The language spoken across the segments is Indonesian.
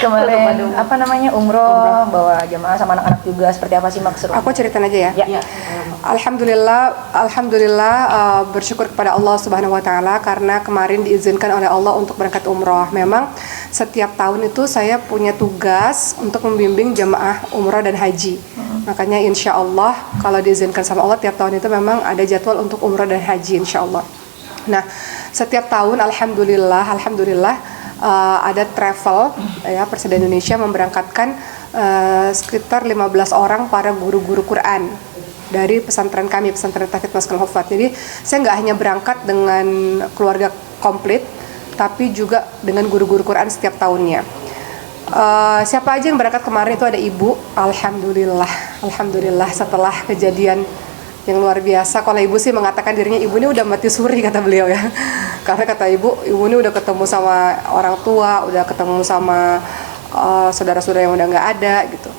kemarin apa namanya umroh bawa jamaah sama anak-anak juga, seperti apa sih maksudnya? Aku ceritain aja ya. Alhamdulillah bersyukur kepada Allah Subhanahu Wa Taala karena kemarin diizinkan oleh Allah untuk berangkat umroh. Memang setiap tahun itu saya punya tugas untuk membimbing jamaah umroh dan haji. Makanya insya Allah kalau diizinkan sama Allah tiap tahun itu memang ada jadwal untuk umroh dan haji insya Allah. Nah setiap tahun alhamdulillah ada travel ya, Persada Indonesia memberangkatkan sekitar 15 orang para guru-guru Quran dari pesantren kami, pesantren Tahfidz Maskanul Huffaz. Jadi saya nggak hanya berangkat dengan keluarga komplit, tapi juga dengan guru-guru Quran setiap tahunnya. Siapa aja yang berangkat kemarin itu ada ibu, alhamdulillah setelah kejadian yang luar biasa. Kalau ibu sih mengatakan dirinya ibu ini udah mati suri kata beliau ya. Karena kata ibu ini udah ketemu sama orang tua, udah ketemu sama saudara-saudara yang udah nggak ada gitu.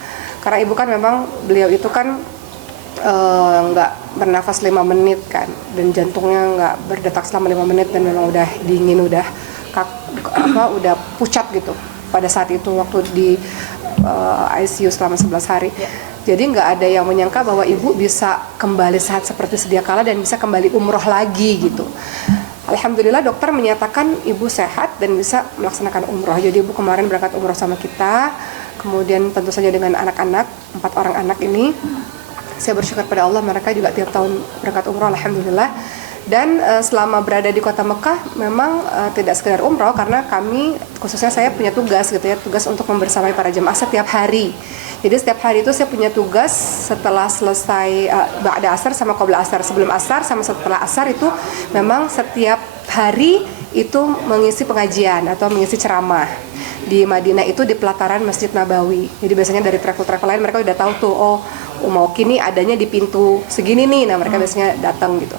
Karena ibu kan memang beliau itu kan nggak bernafas 5 menit kan, dan jantungnya nggak berdetak selama 5 menit dan memang udah dingin, udah pucat gitu pada saat itu waktu di ICU selama 11 hari. Jadi nggak ada yang menyangka bahwa ibu bisa kembali sehat seperti sedia kala dan bisa kembali umroh lagi gitu. Alhamdulillah dokter menyatakan ibu sehat dan bisa melaksanakan umroh. Jadi ibu kemarin berangkat umroh sama kita, kemudian tentu saja dengan anak-anak, 4 orang anak ini. Saya bersyukur pada Allah, mereka juga tiap tahun berangkat umroh alhamdulillah. Dan selama berada di kota Mekah memang tidak sekedar umroh, karena kami, khususnya saya punya tugas gitu ya, tugas untuk membersamai para jemaah setiap hari. Jadi setiap hari itu saya punya tugas setelah selesai ba'da asar sama qabla asar, sebelum asar sama setelah asar itu memang setiap hari itu mengisi pengajian atau mengisi ceramah. Di Madinah itu di pelataran Masjid Nabawi. Jadi biasanya dari travel lain mereka udah tahu tuh, oh mau kini adanya di pintu segini nih. Nah mereka biasanya datang gitu.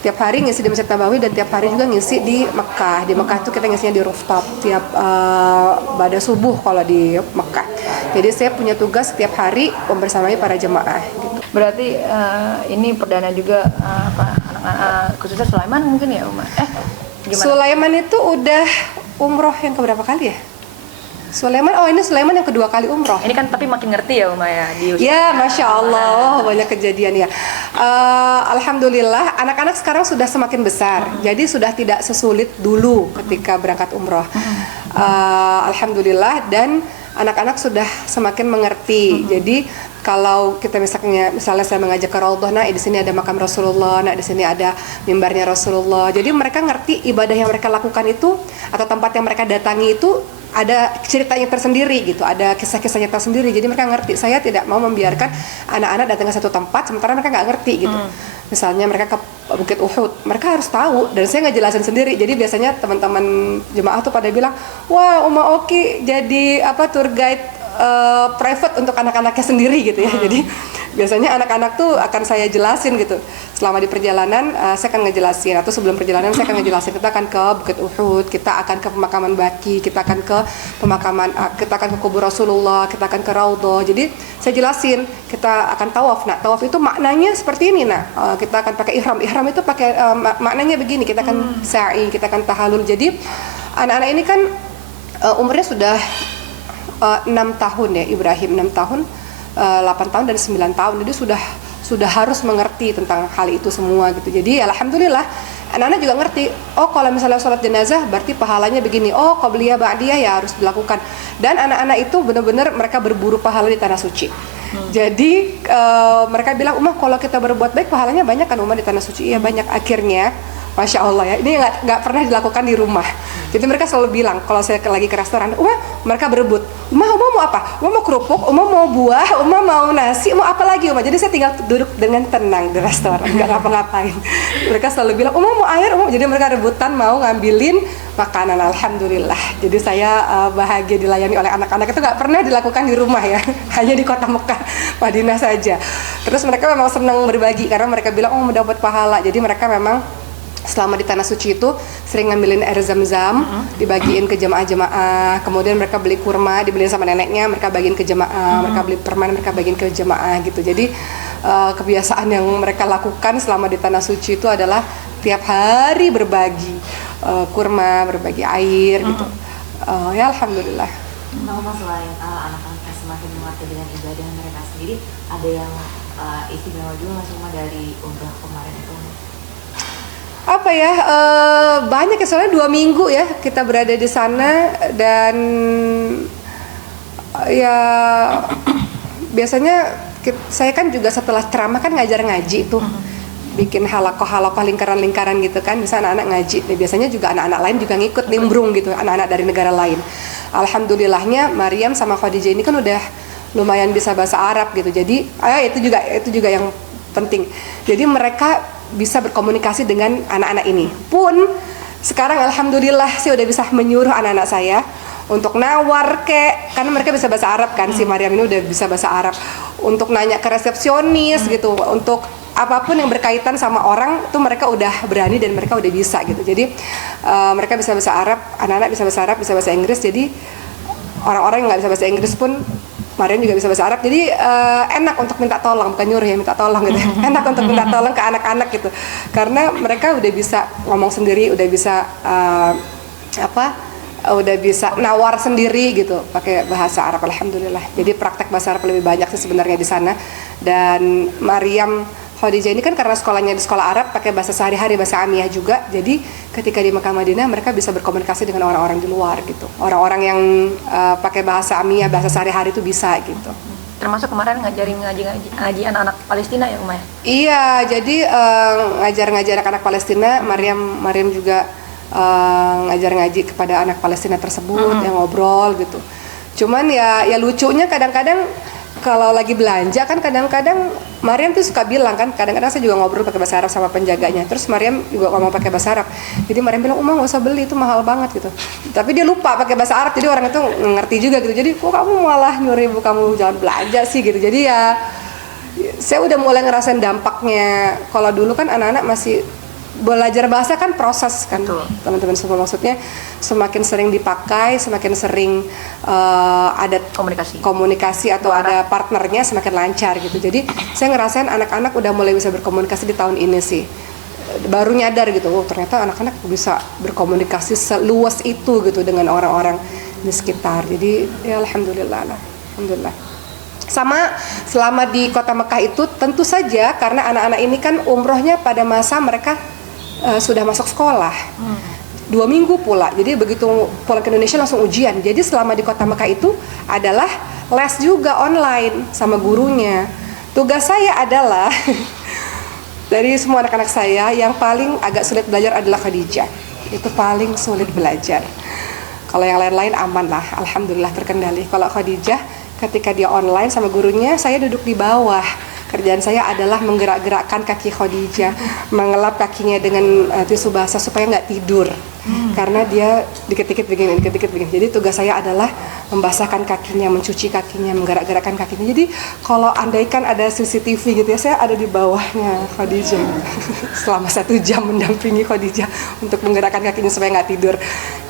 Tiap hari ngisi di Masjid Nabawi dan tiap hari juga ngisi di Mekah. Di Mekah itu kita ngisinya di rooftop tiap pada subuh kalau di Mekah. Jadi saya punya tugas setiap hari membersamai para jemaah gitu. Berarti ini perdana juga anak-anak khususnya Sulaiman mungkin ya Uma? Gimana? Sulaiman itu udah umroh yang keberapa kali ya? Ini Sulaiman yang kedua kali umroh. Ini kan tapi makin ngerti ya Uma ya di usia. Ya, Masya Allah, banyak kejadian ya. Alhamdulillah, anak-anak sekarang sudah semakin besar. Jadi sudah tidak sesulit dulu ketika berangkat umroh. Alhamdulillah, dan anak-anak sudah semakin mengerti. Jadi kalau kita misalnya saya mengajak ke Raudhah, nah di sini ada makam Rasulullah, nah di sini ada mimbarnya Rasulullah. Jadi mereka ngerti ibadah yang mereka lakukan itu atau tempat yang mereka datangi itu ada ceritanya tersendiri gitu, ada kisah-kisahnya tersendiri. Jadi mereka ngerti. Saya tidak mau membiarkan anak-anak datang ke satu tempat sementara mereka nggak ngerti gitu. Misalnya mereka ke Bukit Uhud, mereka harus tahu dan saya nggak jelasin sendiri. Jadi biasanya teman-teman jemaah tuh pada bilang, wah Uma Oki jadi tour guide private untuk anak-anaknya sendiri gitu ya. Jadi biasanya anak-anak tuh akan saya jelasin gitu selama di perjalanan. Saya akan ngejelasin, atau sebelum perjalanan saya akan ngejelasin, kita akan ke Bukit Uhud, kita akan ke pemakaman Baqi, kita akan ke kubur Rasulullah, kita akan ke Raudhah. Jadi saya jelasin, kita akan tawaf. Nah tawaf itu maknanya seperti ini. Nah kita akan pakai ihram itu pakai maknanya begini. Kita akan sa'i, kita akan tahalul. Jadi anak-anak ini kan umurnya sudah 6 tahun ya, Ibrahim 6 tahun, 8 tahun dan 9 tahun. Jadi sudah harus mengerti tentang hal itu semua gitu. Jadi alhamdulillah anak-anak juga ngerti. Oh kalau misalnya sholat jenazah berarti pahalanya begini. Oh qabliyah ba'diyah ya harus dilakukan. Dan anak-anak itu benar-benar mereka berburu pahala di tanah suci. Jadi mereka bilang, Umah kalau kita berbuat baik pahalanya banyak kan Umah di tanah suci? Iya banyak. Akhirnya Masya Allah ya, ini nggak pernah dilakukan di rumah. Jadi mereka selalu bilang, kalau saya lagi ke restoran, mereka berebut, Uma mau apa? Uma mau kerupuk, Uma mau buah, Uma mau nasi, mau apa lagi Uma? Jadi saya tinggal duduk dengan tenang di restoran, nggak ngapa-ngapain. Mereka selalu bilang, Uma mau air, Uma. Jadi mereka rebutan mau ngambilin makanan, alhamdulillah. Jadi saya bahagia dilayani oleh anak-anak. Itu nggak pernah dilakukan di rumah ya, hanya di kota Mekah, Madinah saja. Terus mereka memang senang berbagi karena mereka bilang, mau dapat pahala. Jadi mereka memang selama di tanah suci itu sering ngambilin air zam-zam, dibagiin ke jemaah-jemaah. Kemudian mereka beli kurma, dibeliin sama neneknya, mereka bagiin ke jemaah. Mereka beli permen, mereka bagiin ke jemaah gitu. Jadi kebiasaan yang mereka lakukan selama di tanah suci itu adalah tiap hari berbagi kurma, berbagi air gitu. Ya alhamdulillah. Sama selain anak-anak yang semakin mengerti dengan ibadah mereka sendiri, ada yang istimewa juga nggak cuma dari umrah kemarin itu? Apa ya, banyak ya, soalnya 2 minggu ya kita berada di sana. Dan ya biasanya saya kan juga setelah ceramah kan ngajar ngaji tuh, bikin halakoh lingkaran-lingkaran gitu kan, bisa anak-anak ngaji. Dan biasanya juga anak-anak lain juga ngikut nimbrung gitu, anak-anak dari negara lain. Alhamdulillahnya Maryam sama Khadijah ini kan udah lumayan bisa bahasa Arab gitu. Jadi itu juga yang penting. Jadi mereka bisa berkomunikasi dengan anak-anak ini. Pun sekarang alhamdulillah saya udah bisa menyuruh anak-anak saya untuk nawar karena mereka bisa bahasa Arab kan, si Maryam ini udah bisa bahasa Arab, untuk nanya ke resepsionis gitu, untuk apapun yang berkaitan sama orang tuh mereka udah berani dan mereka udah bisa gitu. Jadi mereka bisa bahasa Arab, anak-anak bisa bahasa Arab, bisa bahasa Inggris. Jadi orang-orang yang nggak bisa bahasa Inggris pun Maryam juga bisa bahasa Arab. Jadi enak untuk minta tolong, bukan nyuruh ya, minta tolong gitu. Enak untuk minta tolong ke anak-anak gitu, karena mereka udah bisa ngomong sendiri, udah bisa udah bisa nawar sendiri gitu pakai bahasa Arab, alhamdulillah. Jadi praktek bahasa Arab lebih banyak sih sebenarnya di sana. Dan Maryam Khadijah ini kan karena sekolahnya di sekolah Arab, pakai bahasa sehari-hari, bahasa Amiyah juga. Jadi ketika di Mekah Madinah mereka bisa berkomunikasi dengan orang-orang di luar gitu. Orang-orang yang pakai bahasa Amiyah, bahasa sehari-hari itu bisa gitu. Termasuk kemarin ngaji anak-anak Palestina ya, Umay? Iya, jadi ngajar anak-anak Palestina. Maryam juga ngajar ngaji kepada anak Palestina tersebut, yang ngobrol gitu. Cuman ya lucunya kadang-kadang kalau lagi belanja kan, kadang-kadang Maryam tuh suka bilang kan, kadang-kadang saya juga ngobrol pakai bahasa Arab sama penjaganya, terus Maryam juga ngomong pakai bahasa Arab. Jadi Maryam bilang, "Uma, nggak usah beli, itu mahal banget," gitu. Tapi dia lupa pakai bahasa Arab, jadi orang itu ngerti juga gitu. Jadi, "Kok kamu malah nyuruh ibu kamu jangan belanja sih," gitu. Jadi ya saya udah mulai ngerasain dampaknya. Kalau dulu kan anak-anak masih belajar bahasa kan proses kan, teman-teman semua. Maksudnya semakin sering dipakai, semakin sering ada komunikasi atau ada partnernya, semakin lancar gitu. Jadi saya ngerasain anak-anak udah mulai bisa berkomunikasi di tahun ini sih. Baru nyadar gitu, oh ternyata anak-anak bisa berkomunikasi seluas itu gitu dengan orang-orang di sekitar. Jadi ya alhamdulillah. Sama selama di kota Mekah itu tentu saja karena anak-anak ini kan umrohnya pada masa mereka sudah masuk sekolah 2 minggu pula, jadi begitu pulang ke Indonesia langsung ujian. Jadi selama di kota Mekah itu adalah les juga online sama gurunya. Tugas saya adalah dari semua anak-anak saya yang paling agak sulit belajar adalah Khadijah. Itu paling sulit belajar. Kalau yang lain-lain aman lah, alhamdulillah terkendali. Kalau Khadijah ketika dia online sama gurunya, saya duduk di bawah. Kerjaan saya adalah menggerak-gerakkan kaki Khadijah, mengelap kakinya dengan tisu basah supaya nggak tidur. Karena dia dikit-dikit begini. Jadi tugas saya adalah membasahkan kakinya, mencuci kakinya, menggerak-gerakkan kakinya. Jadi kalau andaikan ada CCTV gitu ya, saya ada di bawahnya Khadijah. Selama 1 jam mendampingi Khadijah untuk menggerakkan kakinya supaya nggak tidur.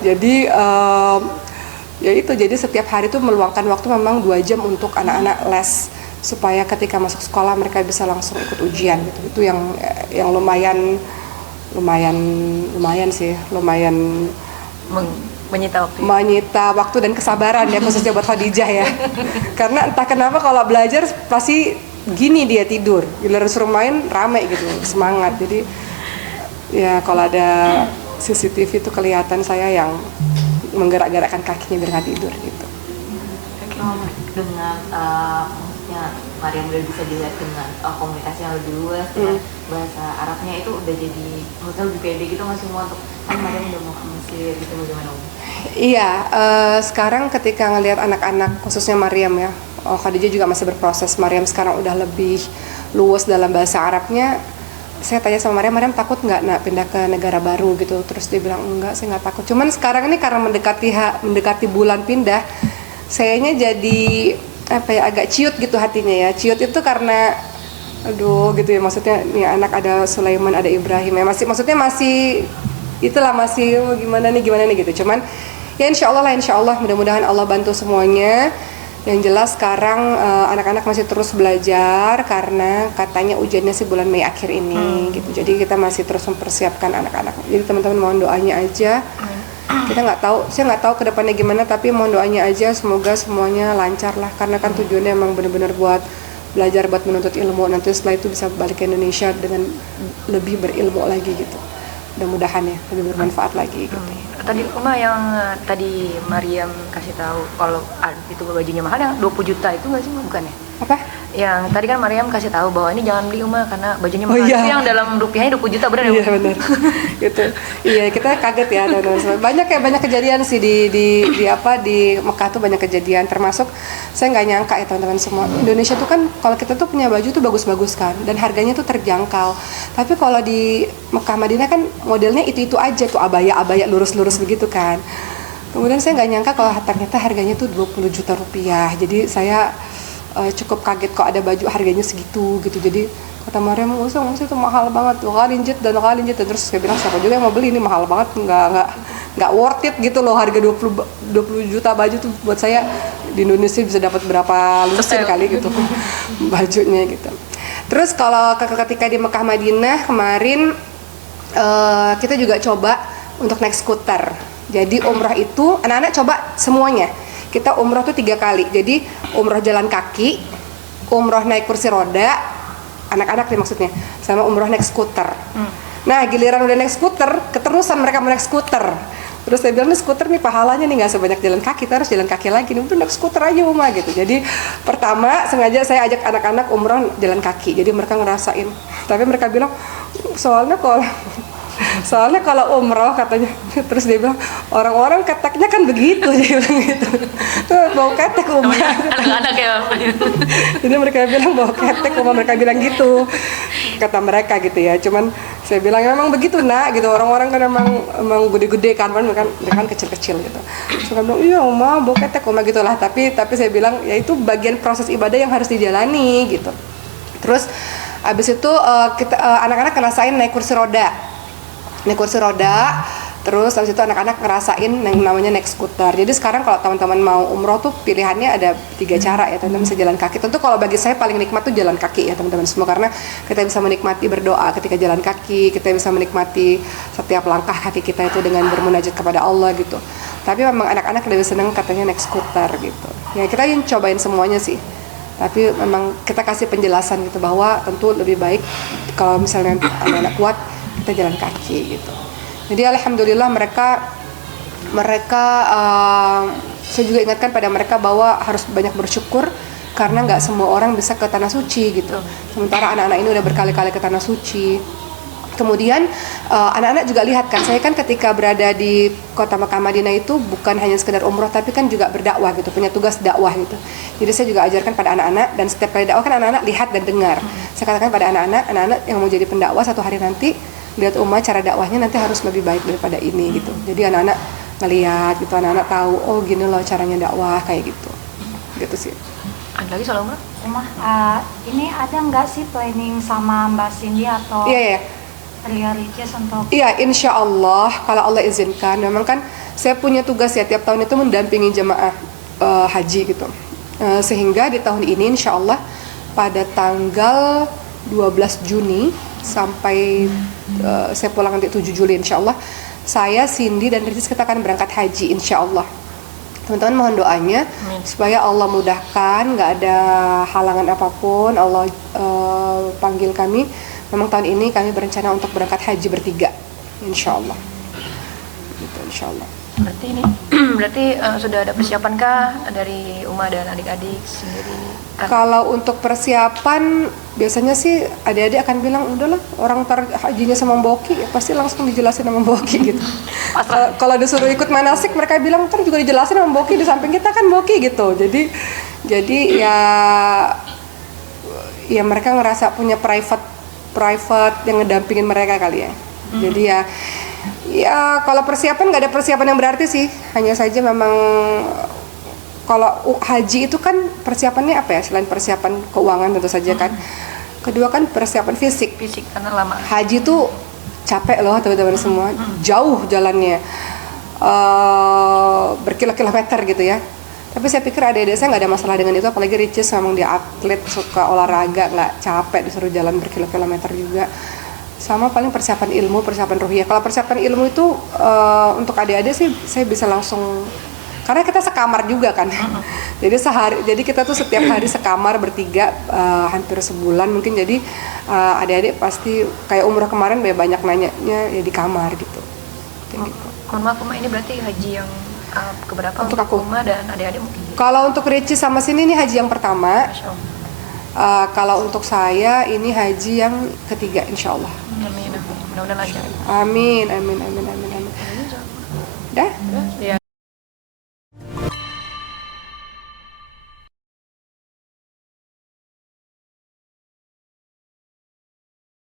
Jadi ya itu, jadi setiap hari itu meluangkan waktu memang 2 jam untuk anak-anak les, supaya ketika masuk sekolah mereka bisa langsung ikut ujian gitu. Itu yang lumayan sih, menyita waktu dan kesabaran ya, khususnya buat Khadijah ya. Karena entah kenapa kalau belajar pasti gini dia tidur, giliran suruh main rame gitu, semangat. Jadi ya kalau ada CCTV itu kelihatan saya yang menggerak-gerakkan kakinya biar nggak tidur gitu. Dengan maksudnya Maryam udah bisa dilihat dengan komunikasi yang lebih luas, dengan bahasa Arabnya itu udah jadi maksudnya lebih pede gitu nggak semua untuk kan Maryam udah mau ke Mesir gitu, bagaimana? Iya, sekarang ketika ngelihat anak-anak khususnya Maryam ya, Khadijah juga masih berproses. Maryam sekarang udah lebih luas dalam bahasa Arabnya. Saya tanya sama Maryam takut nggak nak pindah ke negara baru gitu? Terus dia bilang enggak, saya nggak takut. Cuman sekarang ini karena mendekati bulan pindah, sayanya jadi agak ciut gitu hatinya ya. Ciut itu karena aduh gitu ya, maksudnya nih anak ada Sulaiman, ada Ibrahim ya, maksudnya masih itulah, masih gimana nih gitu. Cuman ya insya Allah mudah-mudahan Allah bantu semuanya. Yang jelas sekarang anak-anak masih terus belajar karena katanya ujiannya sih bulan Mei akhir ini gitu. Jadi kita masih terus mempersiapkan anak-anak. Jadi teman-teman mohon doanya aja Kita nggak tahu, saya nggak tahu kedepannya gimana, tapi mohon doanya aja semoga semuanya lancar lah, karena kan tujuannya emang benar-benar buat belajar, buat menuntut ilmu, nanti setelah itu bisa balik ke Indonesia dengan lebih berilmu lagi gitu, mudah-mudahan ya lebih bermanfaat lagi gitu. Tadi Uma yang tadi Mariam kasih tahu kalau itu bajunya mahal yang 20 juta itu nggak sih, bukan ya? Apa? Yang tadi kan Mariam kasih tahu bahwa ini jangan beli Uma karena bajunya Oh, mahal. iya. Itu yang dalam rupiahnya 20 juta benar ya? Iya benar. Gitu. Iya, kita kaget ya, banyak kejadian sih di Mekah tuh, banyak kejadian, termasuk saya nggak nyangka ya teman-teman semua, Indonesia tuh kan kalau kita tuh punya baju tuh bagus-bagus kan, dan harganya tuh terjangkau. Tapi kalau di Mekah Madinah kan modelnya itu aja tuh, abaya lurus-lurus begitu kan. Kemudian saya nggak nyangka kalau ternyata harganya tuh 20 juta rupiah. Jadi saya cukup kaget kok ada baju harganya segitu gitu. Jadi kata Mariam, usah itu mahal banget, kali linjit dan terus saya bilang siapa juga yang mau beli, ini mahal banget, nggak worth it gitu loh, harga 20 juta baju tuh buat saya di Indonesia bisa dapat berapa lusin kali gitu bajunya gitu. Terus kalau ketika di Mekah Madinah kemarin kita juga coba untuk naik skuter. Jadi umrah itu anak-anak coba semuanya. Kita umroh tuh 3 kali. Jadi umroh jalan kaki, umroh naik kursi roda, anak-anak nih maksudnya, sama umroh naik skuter. Nah giliran udah naik skuter, keterusan mereka mau naik skuter. Terus saya bilang, nih skuter nih pahalanya nih nggak sebanyak jalan kaki, kita harus jalan kaki lagi nih, udah naik skuter aja Uma gitu. Jadi pertama sengaja saya ajak anak-anak umroh jalan kaki, jadi mereka ngerasain. Tapi mereka bilang, soalnya kalau umroh katanya, terus dia bilang orang-orang keteknya kan begitu, dia bilang gitu. Tuh bau ketek umroh. Anak-anak ya. Jadi mereka bilang bau ketek, mereka bilang gitu, kata mereka gitu ya. Cuman saya bilang memang begitu nak, gitu. Orang-orang kan emang gede-gede kan kecil-kecil gitu. Terus mereka bilang iya Uma bau ketek gitulah. Tapi saya bilang ya itu bagian proses ibadah yang harus dijalani gitu. Terus abis itu anak-anak ngerasain naik kursi roda, terus habis itu anak-anak ngerasain yang namanya naik skuter. Jadi sekarang kalau teman-teman mau umroh tuh pilihannya ada 3 cara ya, teman-teman bisa jalan kaki. Tentu kalau bagi saya paling nikmat tuh jalan kaki ya teman-teman semua, karena kita bisa menikmati berdoa ketika jalan kaki, kita bisa menikmati setiap langkah kaki kita itu dengan bermunajat kepada Allah gitu. Tapi memang anak-anak lebih senang katanya naik skuter gitu. Ya kita ingin cobain semuanya sih. Tapi memang kita kasih penjelasan gitu bahwa tentu lebih baik kalau misalnya anak-anak kuat kita jalan kaki gitu. Jadi alhamdulillah mereka saya juga ingatkan pada mereka bahwa harus banyak bersyukur karena nggak semua orang bisa ke tanah suci gitu. Sementara anak-anak ini udah berkali-kali ke tanah suci. Kemudian anak-anak juga lihat kan, saya kan ketika berada di kota Mekah Madinah itu bukan hanya sekedar umroh tapi kan juga berdakwah gitu, punya tugas dakwah gitu. Jadi saya juga ajarkan pada anak-anak, dan setiap kali dakwah kan anak-anak lihat dan dengar. Saya katakan pada anak-anak yang mau jadi pendakwah satu hari nanti, lihat cara dakwahnya nanti harus lebih baik daripada ini gitu. Jadi anak-anak ngelihat gitu, anak-anak tahu oh gini loh caranya dakwah kayak gitu. Gitu sih. Ada lagi soal umrah? Ini ada nggak sih planning sama Mbak Cindy atau Ria Ricis untuk? Iya, insya Allah kalau Allah izinkan. Memang kan saya punya tugas ya tiap tahun itu mendampingi jemaah haji gitu. Sehingga di tahun ini insya Allah pada tanggal 12 Juni sampai saya pulang nanti 7 Juli insya Allah, saya, Cindy dan Ricis kita akan berangkat haji insya Allah. Teman-teman mohon doanya supaya Allah mudahkan, nggak ada halangan apapun. Allah panggil kami. Memang tahun ini kami berencana untuk berangkat haji bertiga insya Allah gitu, insya Allah. Berarti sudah ada persiapankah dari Uma dan adik-adik sendiri? Kalau untuk persiapan biasanya sih adik-adik akan bilang udahlah orang ntar hajinya sama Mboki ya pasti langsung dijelasin sama Mboki gitu. Kalau disuruh ikut manasik mereka bilang ntar juga dijelasin sama Mboki, di samping kita kan Mboki gitu. Jadi ya mereka ngerasa punya private yang ngedampingin mereka kali ya. Jadi ya kalau persiapan nggak ada persiapan yang berarti sih, hanya saja memang kalau haji itu kan persiapannya apa ya, selain persiapan keuangan tentu saja kan, kedua kan persiapan fisik karena lama. Haji tuh capek loh teman-teman semua, jauh jalannya, berkilo-kilometer gitu ya. Tapi saya pikir adik-adik saya nggak ada masalah dengan itu, apalagi Ricis memang dia atlet, suka olahraga, nggak capek disuruh jalan berkilo-kilometer juga. sama paling persiapan ilmu, persiapan ruhiyah. Kalau persiapan ilmu itu untuk adik-adik sih saya bisa langsung, karena kita sekamar juga kan. Jadi kita tuh setiap hari sekamar bertiga hampir sebulan mungkin. Jadi adik-adik pasti kayak umrah kemarin banyak nanyanya ya di kamar gitu. Gitu. Mohon maaf Uma, ini berarti haji yang keberapa Untuk aku? Uma dan adik-adik mungkin? Kalau untuk Reci sama sini ini haji yang pertama. Masya Allah. Kalau untuk saya ini haji yang ketiga insya Allah. Amin, amin. Mudah-mudahan lancar. Amin, amin, amin, amin.